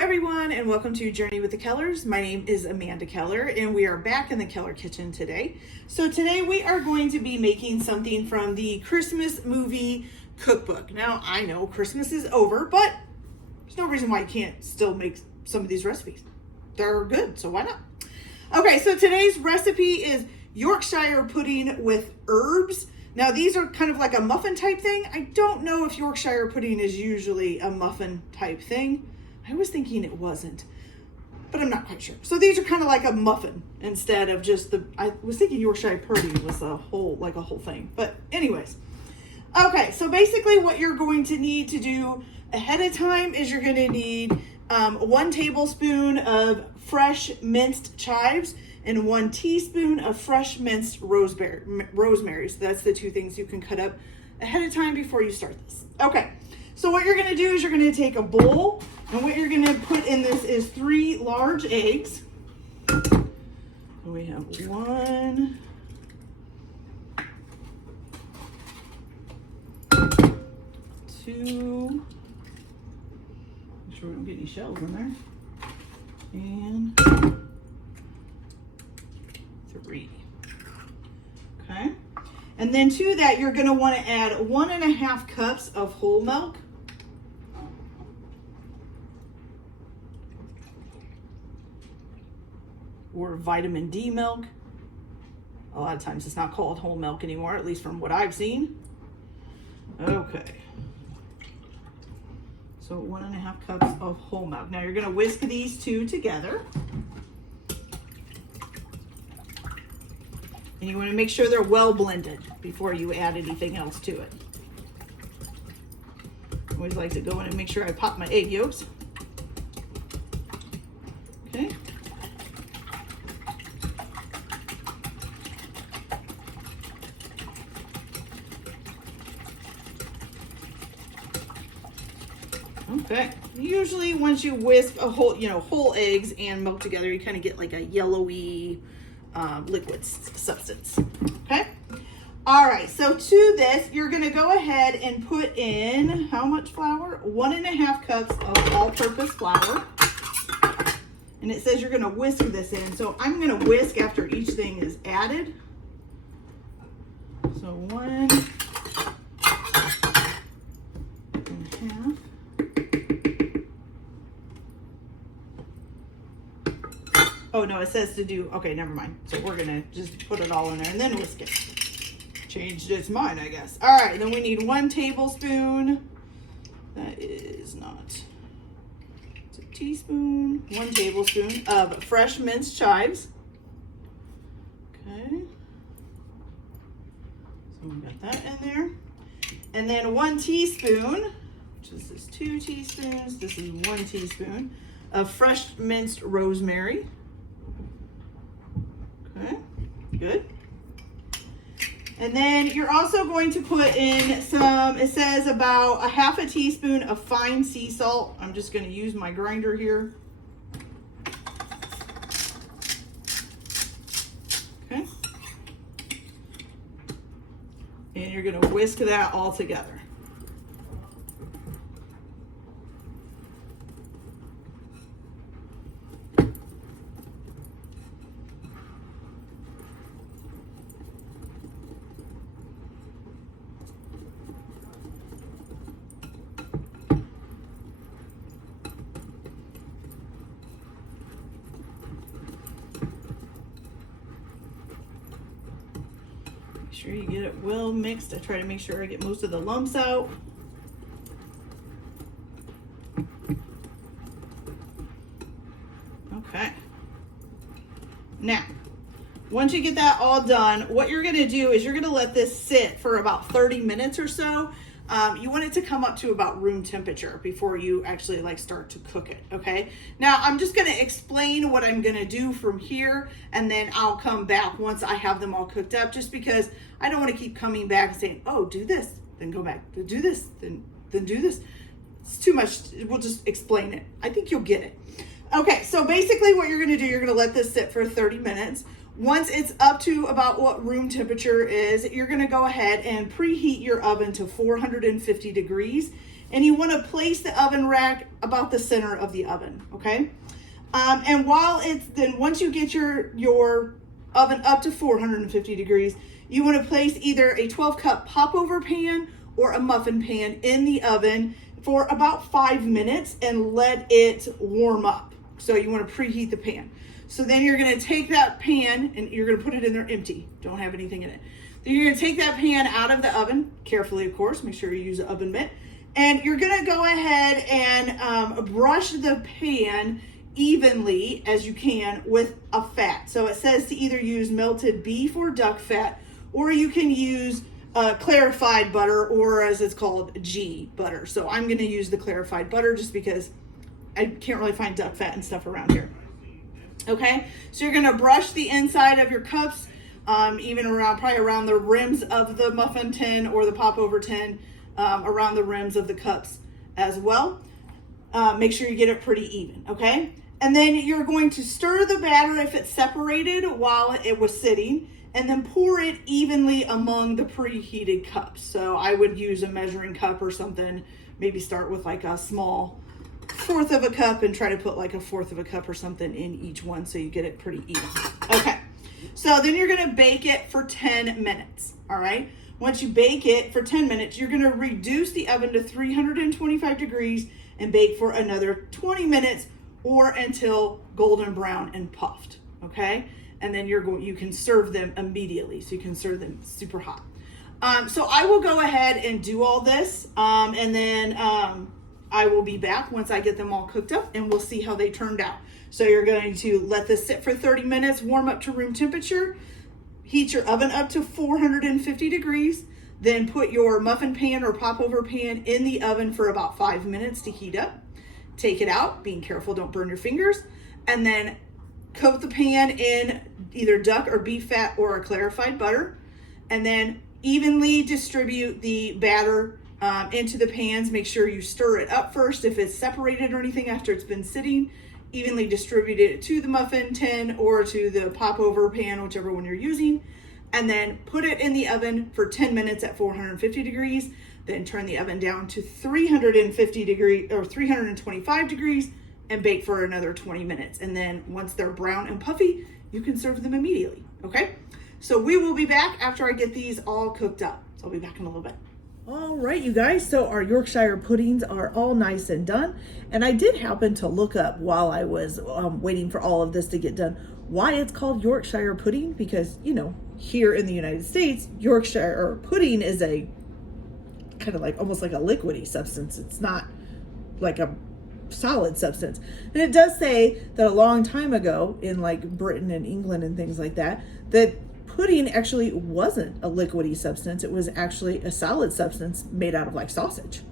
everyone, and welcome to Journey with the Kellers. My name is Amanda Keller, and we are back in the Keller kitchen today. So today we are going to be making something from the Christmas Movie Cookbook. Now, I know Christmas is over, but there's no reason why you can't still make some of these recipes. They're good, so why not? Okay, so today's recipe is Yorkshire pudding with herbs. Now, these are kind of like a muffin type thing. I don't know if Yorkshire pudding is usually a muffin type thing. I was thinking it wasn't, but I'm not quite sure. So these are kind of like a muffin instead of just I was thinking Yorkshire pudding was a whole thing. But anyways, okay, so basically what you're going to need to do ahead of time is you're going to need 1 tablespoon of fresh minced chives and 1 teaspoon of fresh minced rosemary. So that's the 2 things you can cut up ahead of time before you start this. Okay, so what you're going to do is you're going to take a bowl, and what you're going to put in this is 3 large eggs. So we have 1, 2, make sure we don't get any shells in there, and 3. Okay, and then to that you're going to want to add 1.5 cups of whole milk, or vitamin D milk. A lot of times it's not called whole milk anymore, at least from what I've seen. Okay, so 1.5 cups of whole milk. Now you're going to whisk these 2 together. And you want to make sure they're well blended before you add anything else to it. I always like to go in and make sure I pop my egg yolks. Okay. Okay. Usually once you whisk a whole eggs and milk together, you kind of get like a yellowy liquid substance. Okay. All right. So to this, you're going to go ahead and put in how much flour? 1.5 cups of all-purpose flour. And it says you're going to whisk this in. So I'm going to whisk after each thing is added. So 1.5. Oh no, it says to do, okay, never mind. So we're gonna just put it all in there and then whisk it. Changed its mind, I guess. All right, then we need 1 tablespoon. That is not, it's a teaspoon. 1 tablespoon of fresh minced chives. Okay. So we got that in there. And then 1 teaspoon, which is this 2 teaspoons. This is 1 teaspoon of fresh minced rosemary. Okay, good. And then you're also going to put in some, it says about 1/2 teaspoon of fine sea salt. I'm just going to use my grinder here. Okay. And you're going to whisk that all together. Make sure you get it well mixed. I try to make sure I get most of the lumps out. Okay. Now, once you get that all done, what you're going to do is you're going to let this sit for about 30 minutes or so. You want it to come up to about room temperature before you actually start to cook it, okay? Now, I'm just gonna explain what I'm gonna do from here, and then I'll come back once I have them all cooked up, just because I don't wanna keep coming back and saying, oh, do this, then go back, do this, then do this. It's too much, we'll just explain it. I think you'll get it. Okay, so basically what you're gonna do, you're gonna let this sit for 30 minutes. Once it's up to about what room temperature is, you're gonna go ahead and preheat your oven to 450 degrees. and you want to place the oven rack about the center of the oven, okay? And once you get your oven up to 450 degrees, you want to place either a 12-cup popover pan or a muffin pan in the oven for about 5 minutes and let it warm up. So you want to preheat the pan. So then you're going to take that pan and you're going to put it in there empty. Don't have anything in it. Then you're going to take that pan out of the oven, carefully of course, make sure you use an oven mitt. And you're going to go ahead and brush the pan evenly as you can with a fat. So it says to either use melted beef or duck fat, or you can use clarified butter, or as it's called, G butter. So I'm going to use the clarified butter just because I can't really find duck fat and stuff around here. Okay, so you're going to brush the inside of your cups, even probably around the rims of the muffin tin or the popover tin, around the rims of the cups as well. Make sure you get it pretty even, okay? And then you're going to stir the batter if it's separated while it was sitting, and then pour it evenly among the preheated cups. So I would use a measuring cup or something, maybe start with like a small 1/4 of a cup and try to put like a 1/4 of a cup or something in each one so you get it pretty even. Okay, so then you're gonna bake it for 10 minutes, all right? Once you bake it for 10 minutes, you're gonna reduce the oven to 325 degrees and bake for another 20 minutes or until golden brown and puffed, okay? And then you can serve them immediately, so you can serve them super hot. So I will go ahead and do all this, and then I will be back once I get them all cooked up, and we'll see how they turned out. So you're going to let this sit for 30 minutes, warm up to room temperature, heat your oven up to 450 degrees, then put your muffin pan or popover pan in the oven for about 5 minutes to heat up. Take it out, being careful, don't burn your fingers, and then coat the pan in either duck or beef fat or a clarified butter, and then evenly distribute the batter into the pans. Make sure you stir it up first if it's separated or anything after it's been sitting. Evenly distribute it to the muffin tin or to the popover pan, whichever one you're using, and then put it in the oven for 10 minutes at 450 degrees. Then turn the oven down to 350 degrees or 325 degrees and bake for another 20 minutes. And then once they're brown and puffy, you can serve them immediately, okay? So we will be back after I get these all cooked up. So I'll be back in a little bit. All right, you guys, so our Yorkshire puddings are all nice and done. And I did happen to look up while I was waiting for all of this to get done why it's called Yorkshire pudding, because, you know, here in the United States, Yorkshire pudding is a kind of like almost like a liquidy substance. It's not like a solid substance. And it does say that a long time ago in like Britain and England and things like that, that pudding actually wasn't a liquidy substance. It was actually a solid substance made out of like sausage.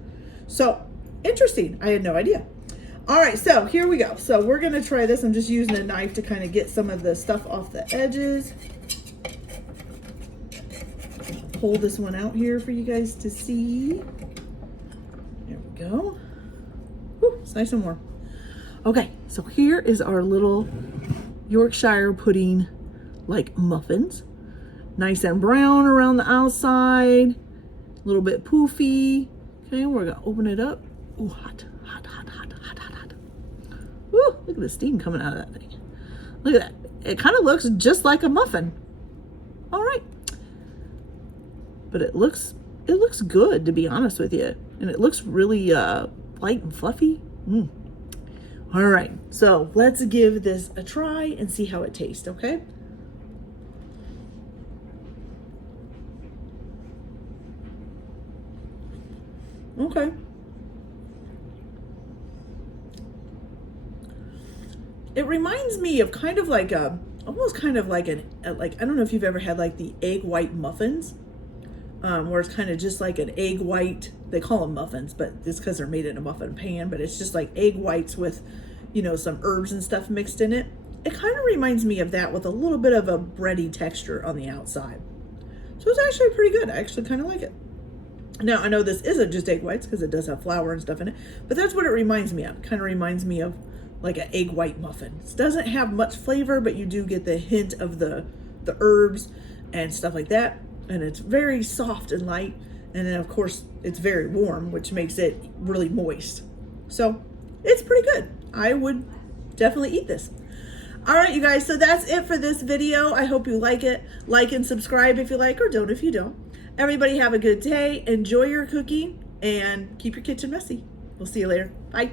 So interesting. I had no idea. All right, so here we go. So we're gonna try this. I'm just using a knife to kind of get some of the stuff off the edges. Pull this one out here for you guys to see. There we go. Whew, it's nice and warm. Okay, so here is our little Yorkshire pudding like muffins. Nice and brown around the outside, a little bit poofy. Okay, we're gonna open it up. Ooh, hot, hot, hot, hot, hot, hot, hot. Ooh, look at the steam coming out of that thing. Look at that. It kind of looks just like a muffin. All right. But it looks good, to be honest with you. And it looks really light and fluffy. All right, so let's give this a try and see how it tastes, okay? Okay. It reminds me of kind of like almost kind of like I don't know if you've ever had like the egg white muffins. Where it's kind of just like an egg white, they call them muffins, but it's because they're made in a muffin pan, but it's just like egg whites with, you know, some herbs and stuff mixed in it. It kind of reminds me of that with a little bit of a bready texture on the outside. So it's actually pretty good. I actually kind of like it. Now, I know this isn't just egg whites because it does have flour and stuff in it, but that's what it reminds me of. It kind of reminds me of like an egg white muffin. It doesn't have much flavor, but you do get the hint of the herbs and stuff like that. And it's very soft and light, And then of course it's very warm, which makes it really moist. So it's pretty good. I would definitely eat this. All right, you guys, so that's it for this video. I hope you like it. Like and subscribe if you like, or don't if you don't. Everybody have a good day. Enjoy your cooking and keep your kitchen messy. We'll see you later. Bye.